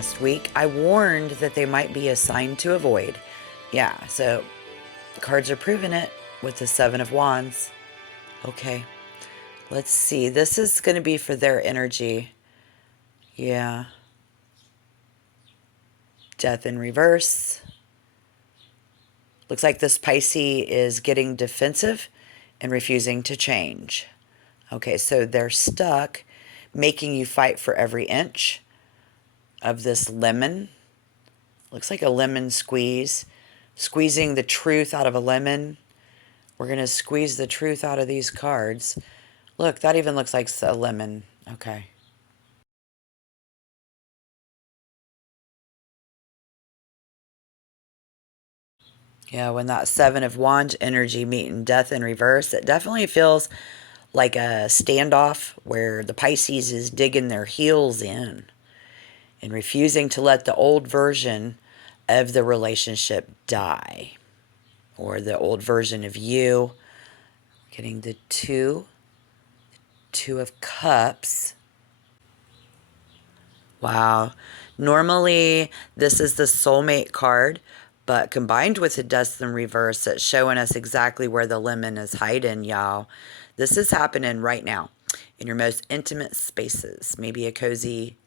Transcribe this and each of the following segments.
last week, I warned that they might be a sign to avoid. Yeah, so the cards are proving it with the Seven of Wands. Okay, let's see. This is going to be for their energy. Yeah. Death in reverse. Looks like this Pisces is getting defensive and refusing to change. Okay, so they're stuck, making you fight for every inch of this lemon. Looks like a lemon squeeze. Squeezing the truth out of a lemon. We're going to squeeze the truth out of these cards. Look, that even looks like a lemon. Okay. Yeah, when that Seven of Wands energy meeting Death in reverse, it definitely feels like a standoff where the Pisces is digging their heels in and refusing to let the old version of the relationship die, or the old version of you. Getting the Two of Cups. Wow. Normally, this is the soulmate card, but combined with the Death in reverse, it's showing us exactly where the lemon is hiding, y'all. This is happening right now in your most intimate spaces. Maybe a cozy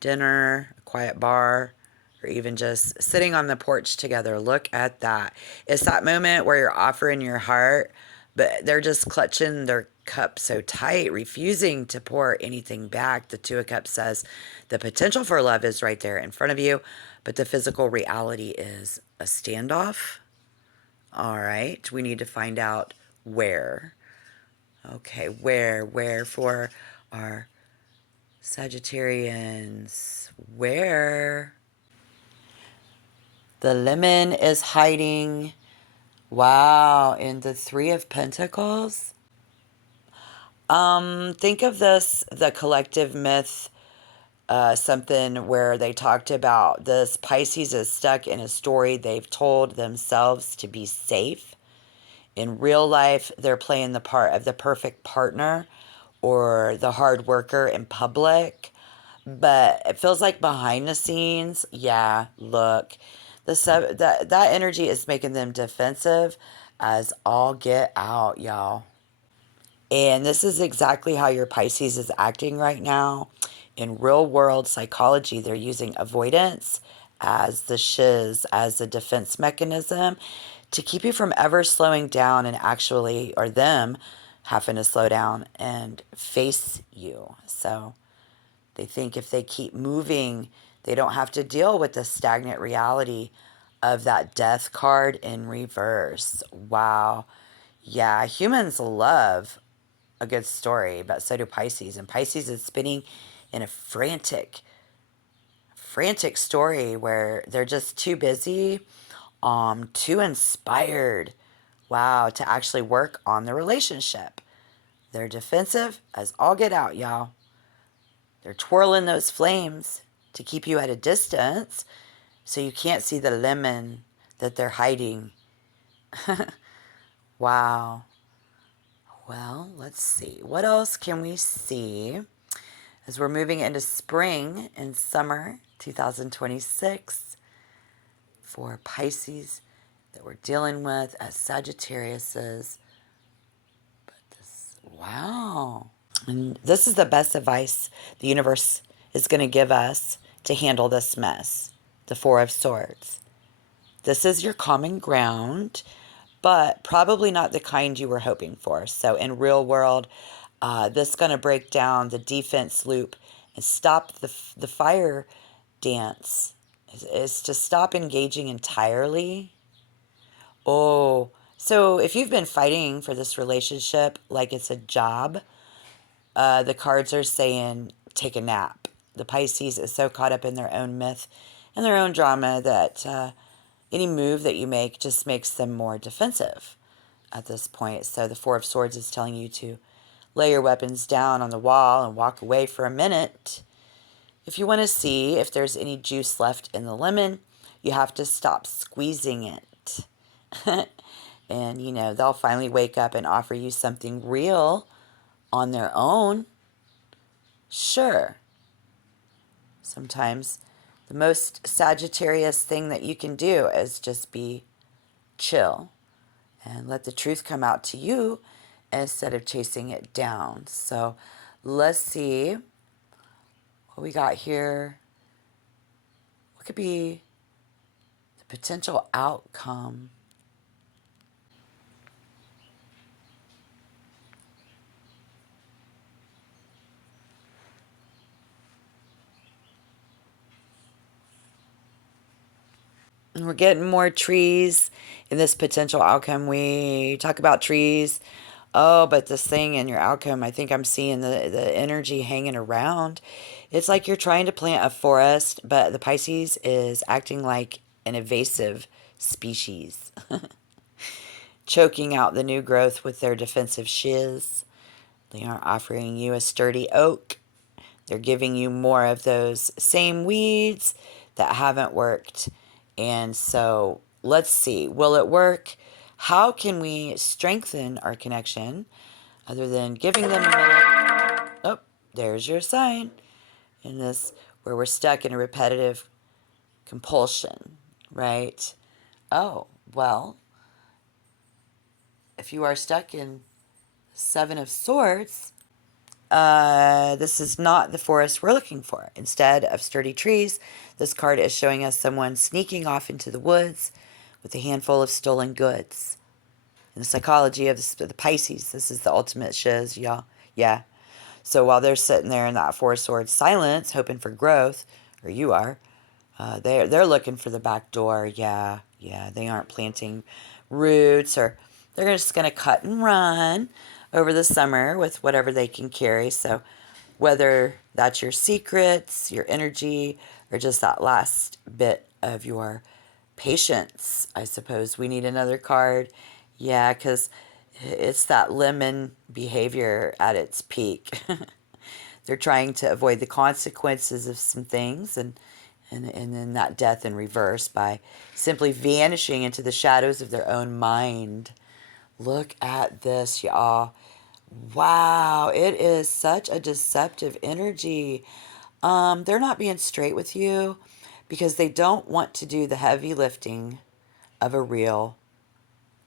dinner, a quiet bar, or even just sitting on the porch together. Look at that. It's that moment where you're offering your heart, but they're just clutching their cup so tight, refusing to pour anything back. The Two of Cups says the potential for love is right there in front of you, but the physical reality is a standoff. All right, we need to find out where. Okay, where for our Sagittarians? Where? The lemon is hiding. Wow, in the Three of Pentacles. Think of this, the collective myth, something where they talked about this Pisces is stuck in a story they've told themselves to be safe. In real life, they're playing the part of the perfect partner or the hard worker in public. But it feels like behind the scenes, yeah, look, that energy is making them defensive as all get out, y'all. And this is exactly how your Pisces is acting right now. In real world psychology, they're using avoidance as the shiz, as the defense mechanism to keep you from ever slowing down and actually, or them having to slow down and face you. So they think if they keep moving, they don't have to deal with the stagnant reality of that death card in reverse. Wow. Yeah, humans love a good story, but so do Pisces. And Pisces is spinning in a frantic story where they're just too busy, too inspired, wow, to actually work on the relationship. They're defensive as all get out, y'all. They're twirling those flames to keep you at a distance so you can't see the lemon that they're hiding. Wow. Well, let's see. What else can we see as we're moving into spring and summer 2026 for Pisces that we're dealing with as Sagittariuses? But this, wow. And this is the best advice the universe is going to give us to handle this mess. The Four of Swords. This is your common ground, but probably not the kind you were hoping for. So in real world, this is going to break down the defense loop and stop the fire dance. Is to stop engaging entirely. Oh, so if you've been fighting for this relationship like it's a job, the cards are saying take a nap. The Pisces is so caught up in their own myth and their own drama that any move that you make just makes them more defensive at this point. So the Four of Swords is telling you to lay your weapons down on the wall and walk away for a minute. If you want to see if there's any juice left in the lemon, you have to stop squeezing it. And, you know, they'll finally wake up and offer you something real on their own. Sure. Sometimes the most Sagittarius thing that you can do is just be chill and let the truth come out to you instead of chasing it down. So let's see what we got here. What could be the potential outcome? And we're getting more trees in this potential outcome. We talk about trees. Oh, but this thing in your outcome, I think I'm seeing the energy hanging around. It's like you're trying to plant a forest, but the Pisces is acting like an invasive species, choking out the new growth with their defensive shiz. They aren't offering you a sturdy oak. They're giving you more of those same weeds that haven't worked. And so let's see, will it work? How can we strengthen our connection other than giving them a minute? Oh, there's your sign in this where we're stuck in a repetitive compulsion, right? Oh, well, if you are stuck in Seven of Swords, this is not the forest we're looking for. Instead of sturdy trees, this card is showing us someone sneaking off into the woods with a handful of stolen goods. In the psychology of the Pisces, this is the ultimate shiz, y'all. Yeah. So while they're sitting there in that Four of Swords silence, hoping for growth, or you are, they're looking for the back door. Yeah, yeah. They aren't planting roots, or they're just going to cut and run over the summer with whatever they can carry. So whether that's your secrets, your energy, or just that last bit of your patience, I suppose we need another card. Yeah, because it's that lemon behavior at its peak. They're trying to avoid the consequences of some things, and then that death in reverse by simply vanishing into the shadows of their own mind. Look at this, y'all. Wow, it is such a deceptive energy. They're not being straight with you because they don't want to do the heavy lifting of a real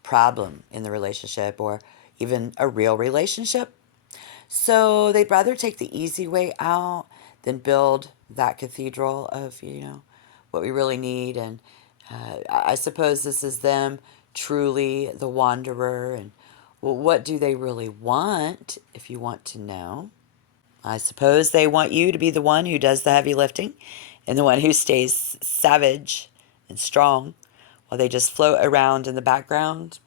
problem in the relationship or even a real relationship. So they'd rather take the easy way out than build that cathedral of, what we really need. And I suppose this is them truly the wanderer. And well, what do they really want, if you want to know? I suppose they want you to be the one who does the heavy lifting and the one who stays savage and strong while they just float around in the background.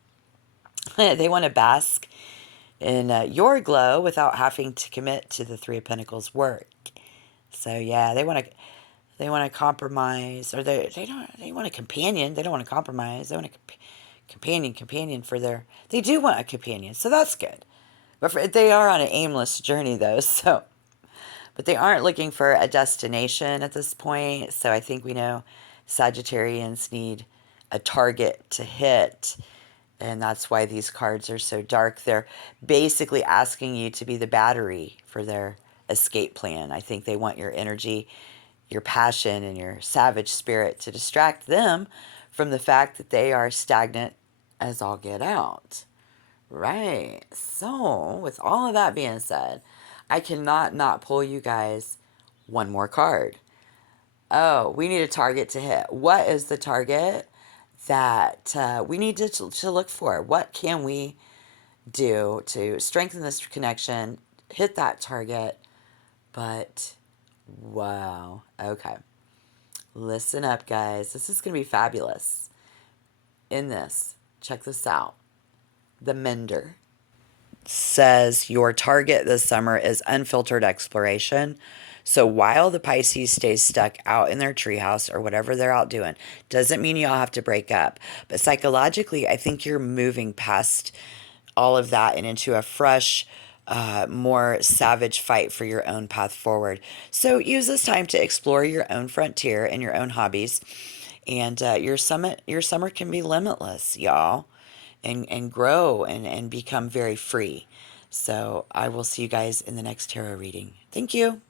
They want to bask in your glow without having to commit to the Three of Pentacles work. So yeah, they want to compromise, or they want a companion. They don't want to compromise. They want a companion for their. They do want a companion, so that's good. But they are on an aimless journey though, so. But they aren't looking for a destination at this point. So I think we know Sagittarians need a target to hit. And that's why these cards are so dark. They're basically asking you to be the battery for their escape plan. I think they want your energy, your passion, and your savage spirit to distract them from the fact that they are stagnant as all get out. Right. So, with all of that being said, I cannot not pull you guys one more card. Oh, we need a target to hit. What is the target that we need to look for? What can we do to strengthen this connection, hit that target? But, wow. Okay. Listen up, guys. This is going to be fabulous. In this, check this out. The Mender says your target this summer is unfiltered exploration. So while the Pisces stays stuck out in their treehouse or whatever they're out doing, doesn't mean you all have to break up. But psychologically, I think you're moving past all of that and into a fresh, more savage fight for your own path forward. So use this time to explore your own frontier and your own hobbies. And your summer can be limitless, y'all, and grow and become very free. So I will see you guys in the next tarot reading. Thank you.